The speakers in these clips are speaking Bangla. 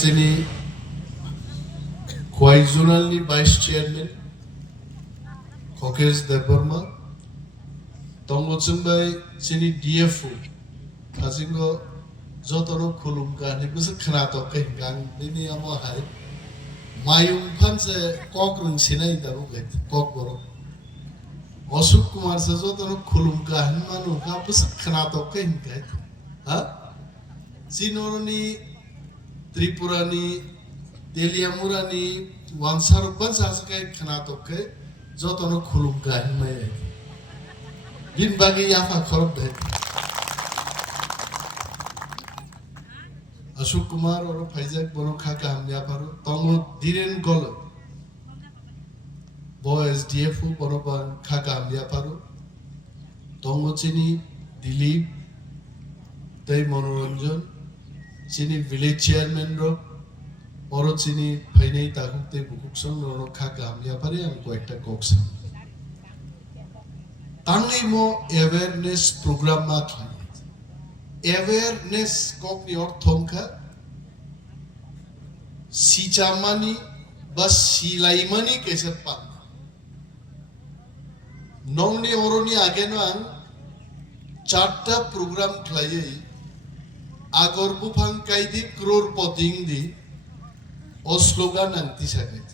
যিনি খোয়াই জোনালনি ভাইস চেয়ারম্যান খকেশ দেববর্মা তঙ্গচুমবাই যিনি ডিএফও কাজিঙ্গ যতনো খুলুমকা নিবুসে খানাতকে গাং দিনি আমো হাই মায়ুং ফানসে কক রং সিনাই দাবু গাইত কক বড় অশোক কুমার সে যতনো খুলুমকা হনমানু কা বুসে খানাতকে গাইত হা জিনরনি ত্রিপুরানি তেলিয়ামুরানি ওয়ানসার বাজাসকে খানাতকে যতনো খুলুমকা হনমাই बिन बागी याफा खरब दे अशोक कुमार और फैजक बनो खाका हम याफारो तंगो धीरेन गल बॉयज डीएफओ बनो बान खाका हम याफारो तंगो चिनी दिलीप तै मनोरंजन चिनी विलेज चेयरमैन रो और चिनी फैने ताकुते बुकुक्संग रो खाका हम याफारे हमको एकटा कोक्सा Tangi mo awareness program matla. Awareness kokni orthongka sicamani bas silaimani kese pan. Nongni oroni ageno ang charta program klayai agor bufang kaidi crore poting di o slogan angti saket.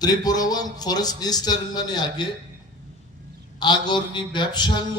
Tripura wang forest minister mani age আগরনি ব্যবসাঙ্গ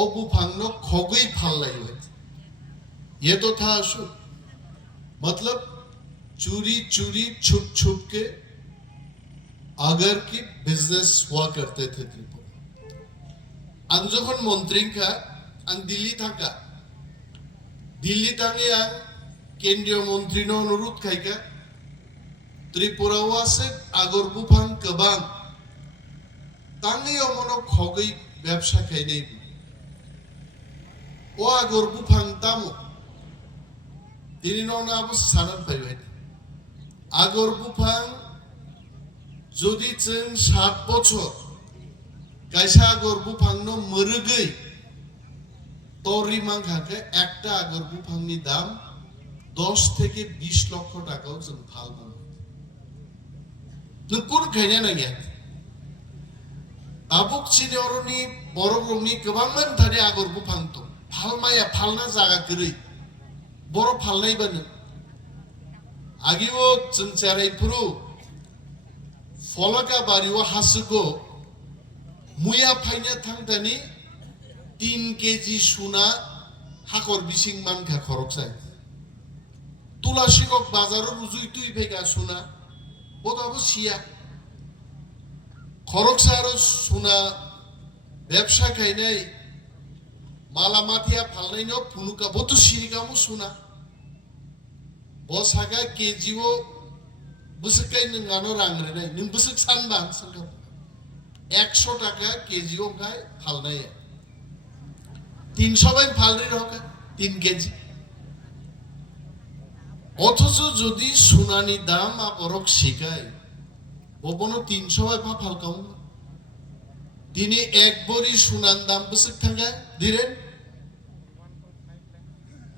অবুফাঙ্গ খগই ফাল্লাই হয়েছে ये तो था अशोक मतलब चोरी चोरी छुप छुप के अगर की बिजनेस हुआ करते थे त्रिपुरा आं যখন মন্ত্রী का आं दिल्ली थाका दिल्ली थांगे आं केंद्रीय मंत्री नो अनुरोध खाइका त्रिपुरा वासे आगर बुफां गोबां तांगियो मनो खगै व्यवसा खायनै ओ आगर बुफां तामो दिनिनो नाबो सानान फायबाय आगर बुफां যদি जों 7 বছর কাইসা आगर बुफां नो मरुगै तोरी मांखाके একটা आगर बुफांनि दाम 10 থেকে 20 লক্ষ টাকাও जों फालबो जों কোন খাयना नागिया आबुक सिनियरनि बर'नि गोबांमोन थादे आगर बुफांतो फालमाया फालना जागा गरै बर' फालनायबानो आगिवो जों चारायपुरु फलका बारिव हासुगो मुया फायना थांतानि 3 केजि सुना हाकर बिसिं मानखा खरकसाय तुलासिगक बाजारो रुजुय तुइ फैगा सुना बोदाबो सिया खरकसारो सुना व्यवसा खायनाय मालामाथिया फालनायनो फुनुका बतु सिरिगामो सुना बसागा केजिओ बुसकाय नंगानो रांग्रेनाय नों बुसक सानबा संगा 100 টাকা केजिओ गाय फालनाय 300 बाय फालरे रका 3 केजि অথচ যদি সোনানি দাম আপরক শিকায় ওবনো 300 বাই ফালকাও দিনে এক বড়ি সোনার দাম বসে থাকা ধীরে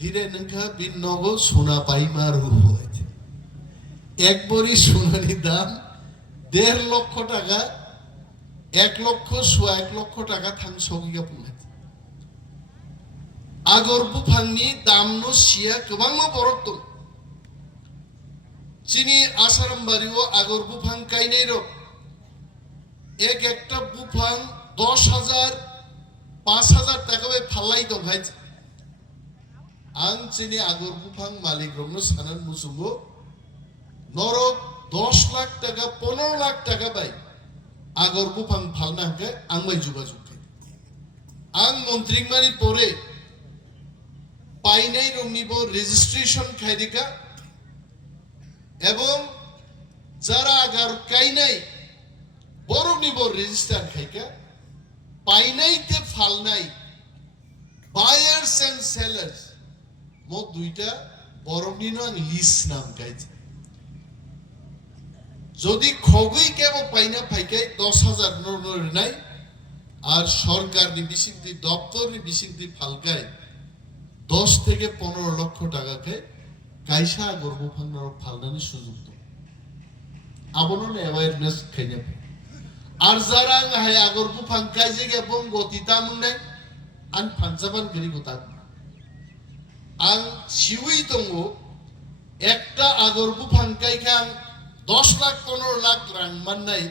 ধীরে নঙ্কা বিনগো সোনা পাইমার হয়েছে এক বড়ি সোনানি দাম 1.5 লক্ষ টাকা 1 লক্ষ 1 লক্ষ টাকা থাং সগিগা পুনে আগর বুফাংনি দামনো সিয়া गोबां বরত চিনি আসারাম বাড়িও আগর বুফাং কাইনাই রো এক একটা বুফাং 10,000 5,000 টাকা বাই ফালাই দো ভাই আং চিনি আগর বুফাং মালিক রমনো সানান মুসুঙ্গো নরক 10 লাখ টাকা 15 লাখ টাকা বাই আগর বুফাং ফালনা কে আং বাই যোগাযোগ আং মন্ত্রী মানি পরে পাইনাই রমনিবো রেজিস্ট্রেশন খাইদিকা এবং যারা আগার কাইনাই বড় নিব রেজিস্টার খাইকা পাইনাইতে ফালনাই বায়ার্স এন্ড সেলার্স মো দুইটা বড় নিনো লিস্ট নাম গাইছে যদি খগই কেব পাইনা ফাইকাই 10,000 নর নাই আর সরকার নি বিসিদ্ধি দপ্তর নি বিসিদ্ধি ফালকাই 10 থেকে 15 লক্ষ টাকাকে kaisa agor bufang naro phalnani sujug dong abonon awareness khaina ar jarang hai agor bufang kaije ge bong goti tamunne an phanjaban giri gotak ang siwi tongo একটা আগর বুফাং কাইখাং 10 লাখ 15 লাখ রাং মাননাই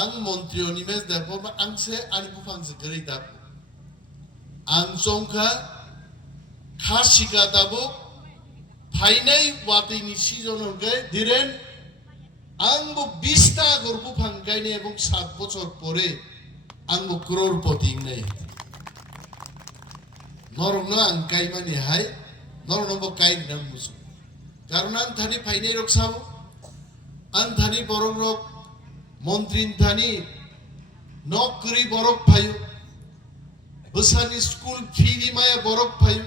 আং মন্ত্রী অনিমেষ দেব আংসে আনি বুফাং সে গরি দাব আং চংখা খাসিকা দাব ফাইনাই ওয়াতিনি সিজন গে দিরেন আংবো 20 টা আগর বুফাং গাইনে এবং 7 বছর পরে আংবো crorepoti নাই নরংনা আং কাইমানি হাই নরনবো কাই নাম মুসু কারণ আন্থানি ফাইনাই রকসাবো আন্থানি বরং রক মন্ত্রীন থানি নকরি বরক ফাইও বসানি স্কুল ফি মায়া বরক ফাইও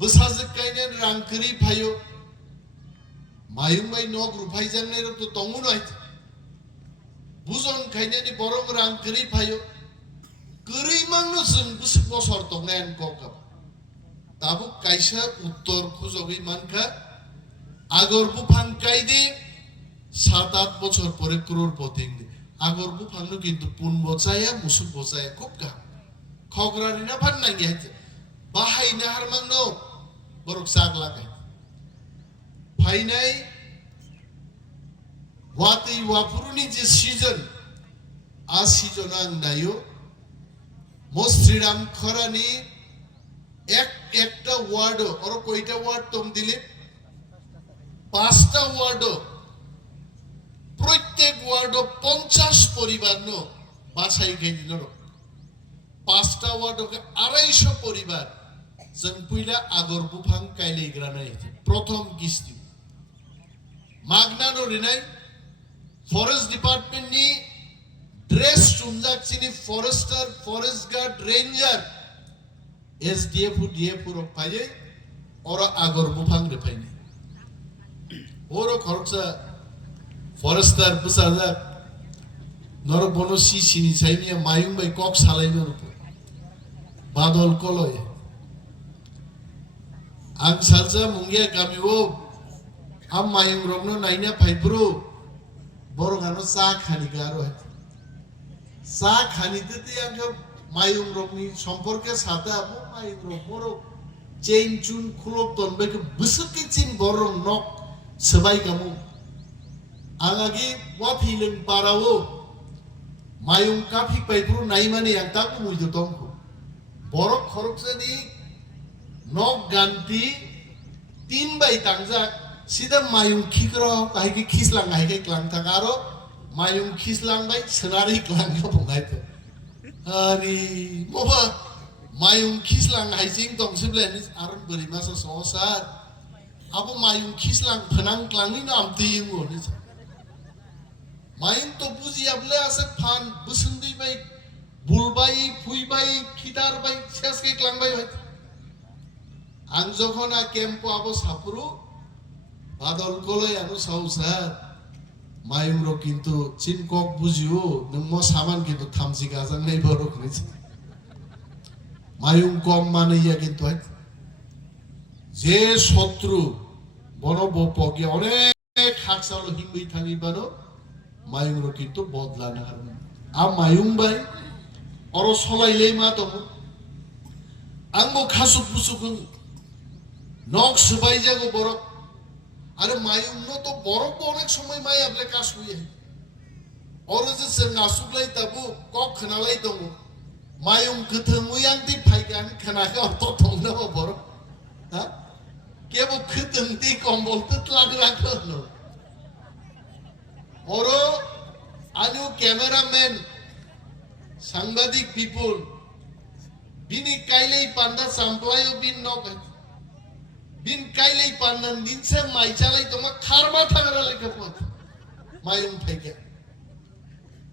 বসাজে কাইনে রাংকরি ফাইও মায়ুং মাই নক রুফাই জাংনে রক তো তঙ্গু নয় বুজন খাইনে নি বরং রাংকরি ফাইও করি মাংনো जों বুসক বছর তংনায়নকক তাবু কাইসা উত্তর খুজগই মানকা আগর বুফাং কাইদে 7-8 বছর পরে crorepoti আগর বুফাং কিন্তু পুন বচায়া মুসুক বচায়া খুব গা খগরানি না ফান নাঙ্গি হাইতে বাহাই না হারমাংনো বরক সাগ লাগাই ফাইনাই ওয়াতি ওয়াপুরুনি যে সিজন আ সিজন আং নাইও মশ্রীরাম খরানি একটা ওয়ার্ড আর কয়টা ওয়ার্ড তোম দিলে 5টা ওয়ার্ড প্রত্যেক ওয়ার্ড 50 পরিবার নো বাসাই গেদিন 5টা ওয়ার্ড 250 পরিবার जों পুইলা আগর বুফাং কাইলে গ্রানাই প্রথম কিস্তি মাগনা নরিনাই ফরেস্ট ডিপার্টমেন্ট নি ড্রেস চুমজাক চিনি forester forest guard ranger SDF DF রক পাইয়ে ওরা আগর বুফাং রে পাইনি ওরো খরচা ফরেস্টার বুসাজা নর বনো সিনি সাইনিয়া মায়ুং বাই কক সালাইনোর বাদল কলয় আং সালজা মুঙ্গিয়া গামিও আম মায়ুং রগনো নাইনা ফাইব্রো বরগানো চা খানি গারো চা খানিতে আংকে মায়ুং রগনি সম্পর্কে সাথে আবো মায়ুং রগ বড় চেইন চুন খুলক তনবেকে বুসকে চিন বরং নক সবাই গামু আগাগি ওয়াফিলেন পারাও মায়ুং কাফি পাইব্রো নাইমানে আং তাকু মুইদো তংকো বরক খরকসানি নক গান্তি 3 বাই তাংজাক সিদা মায়ুং খিকরা কাহিকে খিসলাং হাইকে ক্লাং থাকারো মায়ুং খিসলাং বাই সোনারি ক্লাং বঙ্গাইতো আরে মোবা মায়ুং খিসলাং হাইজিং দংসিবলেনি আরন বরি মাসা সসার আবো মায়ুং খিসলাং ফনাং ক্লাংনি নাম দিইমো নি মায়ুং তো বুজিয়াবলে আছে ফান বুসুন্দি বাই বুলবাই ফুইবাই খিদার বাই শেষকে ক্লাং বাই হয় আং যখন আ ক্যাম্প আবো সাপুরু বাদল কলয় আনো সাউসার মায়ুং র কিন্তু চিনকক বুঝিও নমো সামান কিন্তু থামসি গাজাং নাই বরক নিছে মায়ুং কম মানেইয়া কিন্তু যে শত্রু বনবপগে অনেক হাকসালো হিংবই থাকি বানো মায়ুং র কিন্তু বদলানো হারবে আ মায়ুং বাই অর সলাইলেই মা তমু আংবো খাসুক বুসুক নক সুবাই যাগো বরক আরে মায়ুং তো বরক অনেক সময় মাই আপলে কাশ হইয়ে অর যে সে নাসুকলাই তাবু কক খনালাই দমু মায়ুং গথং উয়াং দি ফাইগান খনাকে অত থংনা বরক হ্যাঁ কেবো খতং দি কম্বল ততলাগ রাখলো অর আনু ক্যামেরাম্যান সাংবাদিক পিপল বিনি কাইলেই পান্ডা সামপ্লাইও বিন নক বিন কাইলেই পান্ডান দিনসে মাই চালাই তোমা খারবা থাগরা লেখা পথ মায়ুং ফাইকা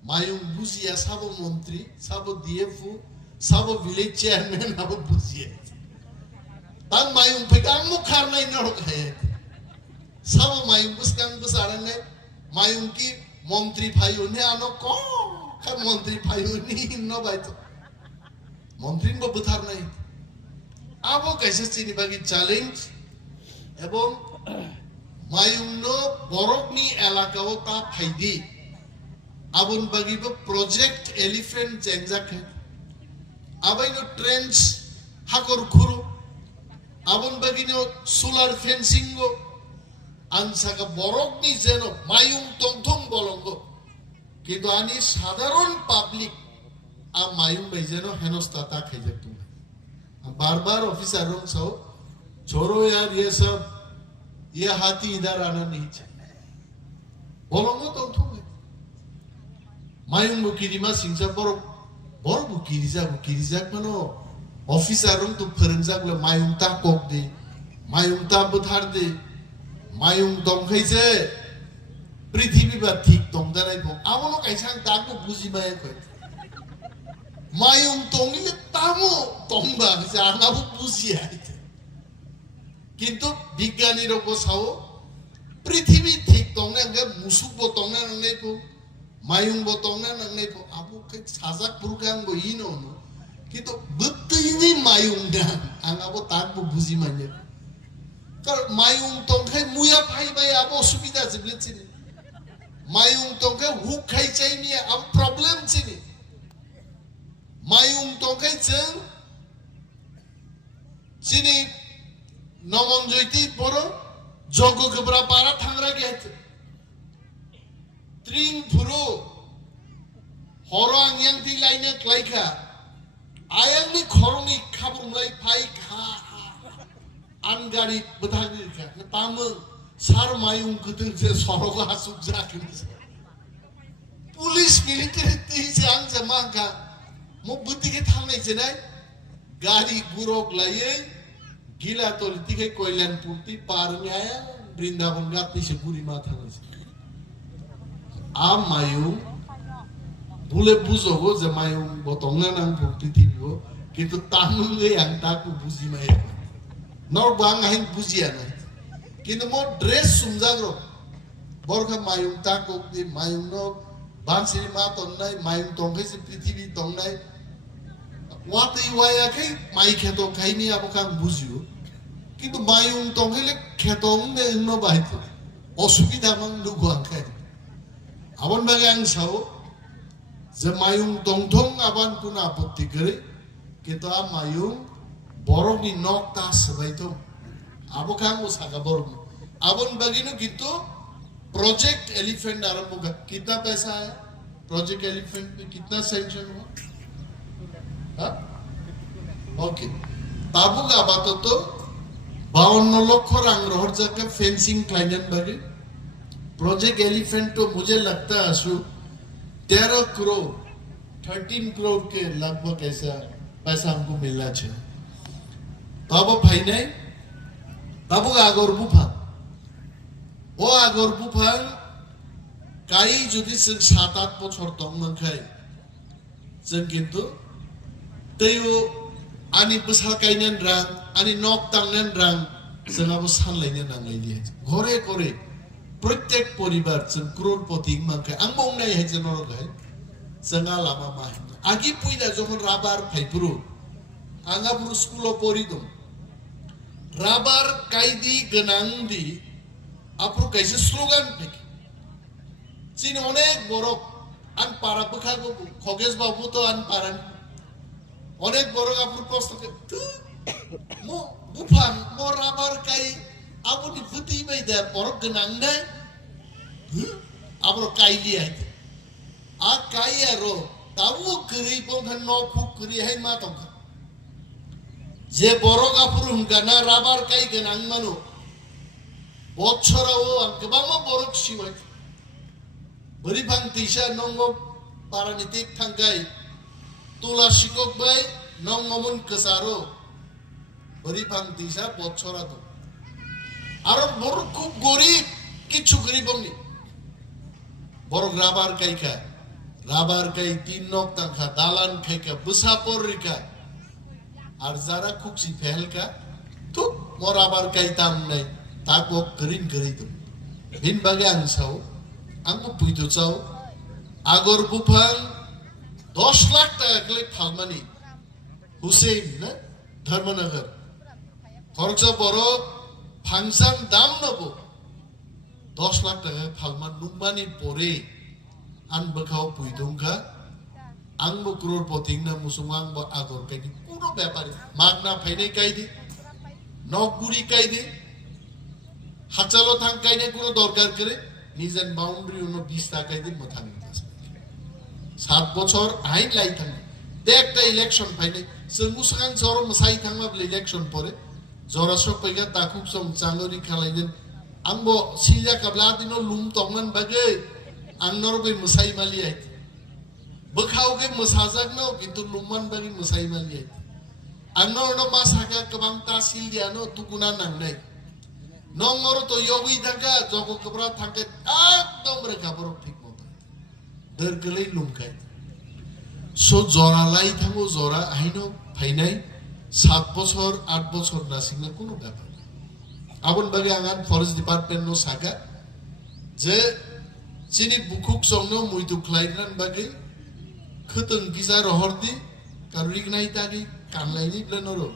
মায়ুং বুঝিয়া সাবো মন্ত্রী সাবো ডিএফও সাবো ভিলেজ চেয়ারম্যান আবো বুঝিয়া তান মায়ুং ফাইকা আমু খারনাই নরক হায় সাবো মায়ুং বুসকাং বুসারান নাই মায়ুং কি মন্ত্রী ভাইও নে আনো ক খার মন্ত্রী ভাইও নি ন বাইতো মন্ত্রী বো বুথার নাই আবো कैसे চিনি বাগি চ্যালেঞ্জ এবং মায়ুংনো বরকনি এলাকাও তা ফাইদি আবন বাগিবো প্রজেক্ট এলিফ্যান্ট চেঞ্জাকে আবাইনো ট্রেন্স হাকর খুরু আবন বাগিনো সোলার ফেন্সিংগো আনসাকা বরকনি যেন মায়ুং তংথং বলঙ্গ কিন্তু আনি সাধারণ পাবলিক आ मायूं बेजेनो हेनोस्ता ता खाई तुम्हें बार-बार ऑफिसर रों सो छोड़ो यार ये सब ये हाथी इधर आना नहीं चाहिए बोलोंगो तो तुम्हें मायूं बुकिरिमा सिंचा बोर बुकिरिजा मनो ऑफिसर रों तो फरंजाक ले मायूं ता कोक दे मायूं ता बुथार दे मायूं दम खाई से पृथ्वी बा ठीक दम दराई बो आवनो कैसा ताको बुझी माया कोई मायूं तोंगिले तामो तोंबा जानाबो बुझिया किंतु बिज्ञानीर बसाओ पृथ्वी ठीक तोंना अंगे मुसुक बो तोंना नंगने को मायूं बो तोंना नंगने को आबो के साजाक पुरकां गो इनो नो किंतु बत्तइनि मायूं दा आंगाबो ताकबो बुझि माने तर मायूं तोंखे मुया फाइ बाय आबो सुबिदा जिबलेचिनि मायूं तोंखे हुक खाइ चाइनि आबो प्रॉब्लम चिनि मायूं तोंखे जों चिनि नमन जयति बरो जगो गोब्रा पारा थांग्रा गेत त्रिं फुरो हरो आंयां ति लाइने क्लाइखा आयांनि खरंनि खाबुंलाय फाइ खा आनगारि बथांगिखा तामो सार मायूं गदों जे सरगा हासुक जाखिन पुलिस मिलिटारि तिसे आं जमाखा मो बुद्धि के थामने जनाय गाड़ी गुरोक लाये गिला तो लितिके कोयलानपुर ती पार में आया वृंदावन गाती से पूरी माथा में आ मायूं बुले बुझो हो जे मायूं बोतोंगना नांग पुरती थी वो किंतु तामुंगे yang taku buzi maya nor bang ahin buziya na किंतु मो ड्रेस सुमजाग्रो बरखा मायूं ताको दी मायूं नो बांसिनि मा तोंनाय मायूं तोंखे से पृथ्वी तोंनाय वातै वाया के माई खेतो खाइनि आबो कां बुझियो किंतु मायूं तोंखेले खेतों ने नो बाइतो असुबिदा मां दुगो आंखाय आबन बागे आं साव जे मायूं तोंथों आबान कुन आपत्ति करे किंतु आ मायूं बरनि नकता सबाइतो आबो कां उसागा बरनि आबन बागिनो किंतु प्रोजेक्ट एलिफेंट आरंभ होगा कितना पैसा आया प्रोजेक्ट एलिफेंट में कितना सैंक्शन हुआ हाँ ओके ताबू का बात तो 52 लक्ष रंग रोहर जगह फेंसिंग क्लाइंट बगे प्रोजेक्ट एलिफेंट तो मुझे लगता है सु 13 करोड़ 13 करोड़ के लगभग ऐसा पैसा हमको मिलना चाहिए ताबू भाई नहीं ताबू का आगोर बुफा ओ आगर बुफां काई जुदि जों 7-8 बछर दंमोनखाय जों किन्तु तैयो आनि बोसा गायनान रां आनि नक दांनान रां जोंहाबो सानलायनो नांलायलिया घरे घरे प्रत्येक परिवार जों करोड़पति मानखाय आं बुंनाय हाय जों नरगाय जोंहा लामा माहिन आगि पुइदा जखन राबार फाइब्रु आंहा ब्रु स्कुलाव परि दं राबार कायदि गोनांदि आपरो कैसे स्लोगान फेंके चीन अनेक बरफ आन पारा बखागो खगेश बाबू तो आन पारान अनेक बरफ आपरो प्रश्न के मो बुफान मो राबार काई आबुनि फुति बायदा बरफ गोनांनाय आपरो काइलि आइ आ काइ आरो ताबु गरै बंधन न फु गरै हाय मा दं जे बरफ आपरो हुंगाना राबार काइ गोनां मानो बच्छराव गोबां बरफ सिबाय बोरिफां दैसा नंगो पारानितिक थांगाय तुला सिकक बाय नंगमन कसारो बोरिफां दैसा बच्छरा दं आरो बरफ खूब गरीब किछु गरीबनि बरफ राबार काइखा राबार काइ 3 नक तांखा दालान खाइखा बुसापर रिखा आर जारा खुक्सि फेलका तो मो राबार काइ ताम नै ताको करीन करी दो बिन बागे आं साव आंबो पुइतो चाव आगर बुफां 10 लाख टाका के फालमानि हुसैन ना धर्मनगर खरचा बरो ফাংশন দাম নব 10 লাখ টাকা ফালমা নুমানি পরে আনবখাও পুইদংখা आंबो करोड़पति ना मुसलमान बो आदर कायदि कोनो ব্যাপারে मागना फाइनाय कायदि नगुरी कायदि हाचालो थां कायने कोनो दरकार करे निजेन बाउंड्री उनो 20 টাকাयदि मथानि 7 বছর আইন লাই थां दे একটা ইলেকশন फाइनाय जों मुसलमान जरो मसाइ थांबा इलेक्शन परे जरासो पैगा दाखुक सम चांगरि खालायदों आंबो सिजा काबला दिनो लुम तंगन बागै आंनरबे मसाइ मालि आइ बखावगे मसाजागनो किन्तु लुमान बागै मसाइ मालि आइ आंनरनो मासाका गोबां तासिल दियानो तुकुना नांनाय नंगर तो योगि थांगा जगो कब्रा थांगे एकदम रेखा बरफ ठीक मत दरगलै लुमखाय सो जरा लाई थांगो जरा आइनो फाइनाय 7 বছর 8 বছর না সিগনা কোনো ব্যাপার আবন বাগে আগান ফরেস্ট ডিপার্টমেন্ট নো সাকা যে চিনি বুকুক সংনো মুইতু ক্লাইনান বাগে খতং গিজা রহরদি কারুরিক নাই তাগি কানলাইনি প্লেনরো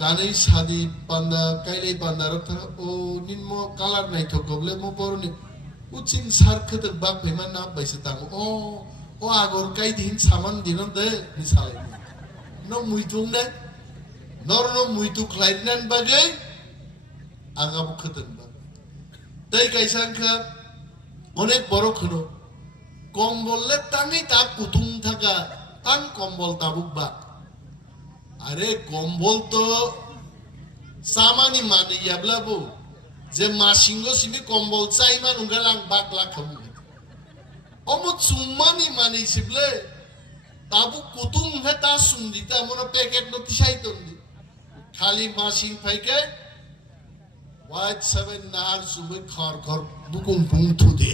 কাनै সাদি পান্ডা কাইলাই পান্ডা রথা ও নিম্ম কালার নাই থকবলে মো বরনি উচিন সার খতক বাক ফেমান না বাইসে তাং ও আগর কাই দিন সামান দিন দে মিসালাই নো মুইতুং না নরনো মুইতু ক্লাইনান বাগে আগাবো খতং বা তাই কাইসানখা অনেক বড় খনো কম্বললে তানি তা কুতুম থাকা তান কম্বল তাবুক বা আরে কম্বল তো সামানি মানে ইয়াবলাবো যে মাসিঙ্গ সিমি কম্বল চাইমা নুগালাং বাকলা খামু অমত সুমানি মানে সিবলে তাবু কুতুম হে তা সুন্দিতা মনে প্যাকেট নো তিসাই তন্দি খালি মাসিং ফাইকে White 7 nahar subai khar khar bukum pung thu de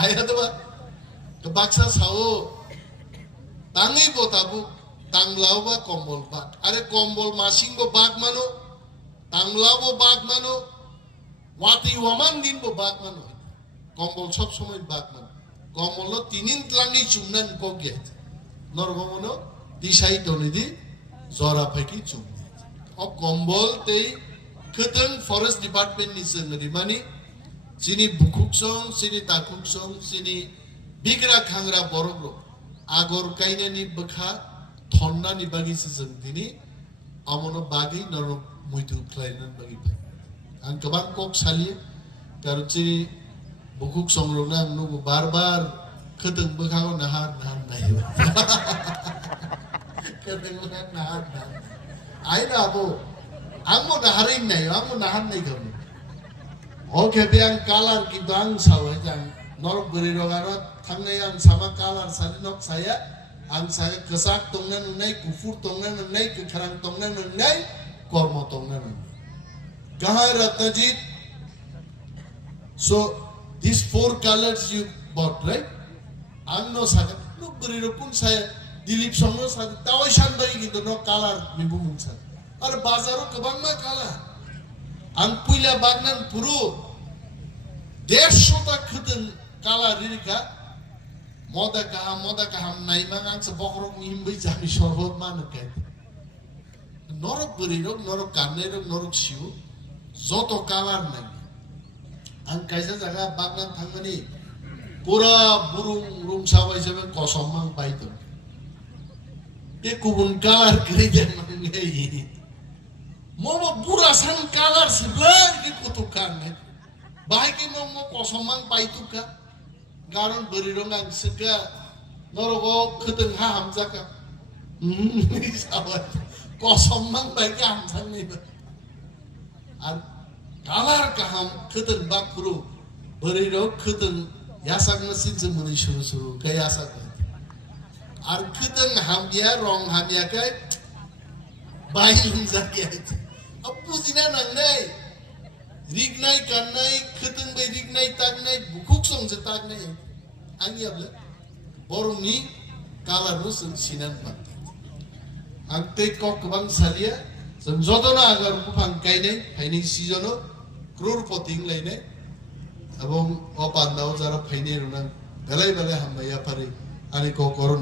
aya to ba to baksa sao tangi botabu tanglau ba kombol ba are kombol masing bo bag mano tanglau bo bag mano wati waman din bo bag mano kombol sob somoy bag mano kombol lo tinin tlangi chumnan ko ge norgomono disai tonidi zora phaki chum o kombol tei खतंग फॉरेस्ट डिपार्टमेंट नि जोंनि माने सिनि बुकुकसं सिनि ताकुकसं सिनि बिग्रा खांग्रा बरग्रो आगर कायनानि बखा थन्नानि बागिसो जों दिनि आमनो बागै नर मुइतु क्लाइनान बागै आं गोबां कक सालियो कारण सिनि बुकुकसं रोना आंनो बार-बार खतंग बखागो नाहार नायो खतंग बखा नाहार आइना आबो आंगो नाहारिं नायो आंगो नाहार नाय गम ओके बे आं कालार किन्तु आं सावै जां नरक बरि रगानो थांनाय आं सामा कालार सानि नक साया आं साया कसाक तंगना नंनाय गुफुर तंगना नंनाय गोथारां तंगना नंनाय कर्म तंगना नंनाय गाहाय रत्नजीत so these 4 colors you bought right आं नो सागा नो बरि रकुन साया दिलीप संनो सा तावै सान बाय किन्तु नो कालार मिबु मुंसा और बाजारों कबांग में काला अंपुइला बागनान पुरु 150 तक खतन काला रिरिका मोदा का हम नाई मांगांग से बकरो मिहिम बै जामी सरबत मानो के नरक बरिरक नरक कानेरक नरक सिउ जतो कालार नाई आं कायसा जागा बागनान थांगनि पुरा बुरुं रुम साबाय जेबे कसम मां बायतो ते गुबुन कालार ग्रेदेन मांगै मोमो बुरा सान कालार सिब्ला कि कुतुकान ने बाय कि मोमो कसमान पाइतुका गारन बरि रंग आं सिगा नरगो खतन हा हमजाका साबा कसमान बाय कि हमजान नै आर कालार का हम खतन बाकुरु बरि रो खतन यासागन सिनज मुनि सुरु काय यासा आर खतन हामिया रंग हामिया काय बाय हमजाकी अब बुझिना नांनाय रिगनाय गाननाय खतन बाय रिगनाय तागनाय बुकुक संजे तागनाय आंनि आबले बरंनि कालारनो जों सिनान बा आं तै कक गोबां सालिया जों जदना आगर बुफां गायनाय फायनाय सिजनो क्ररपति लायनाय এবং অপান্দাও যারা ফাইনে রুনাং বেলাই বেলাই হামবাইয়া পারে আনি ককরন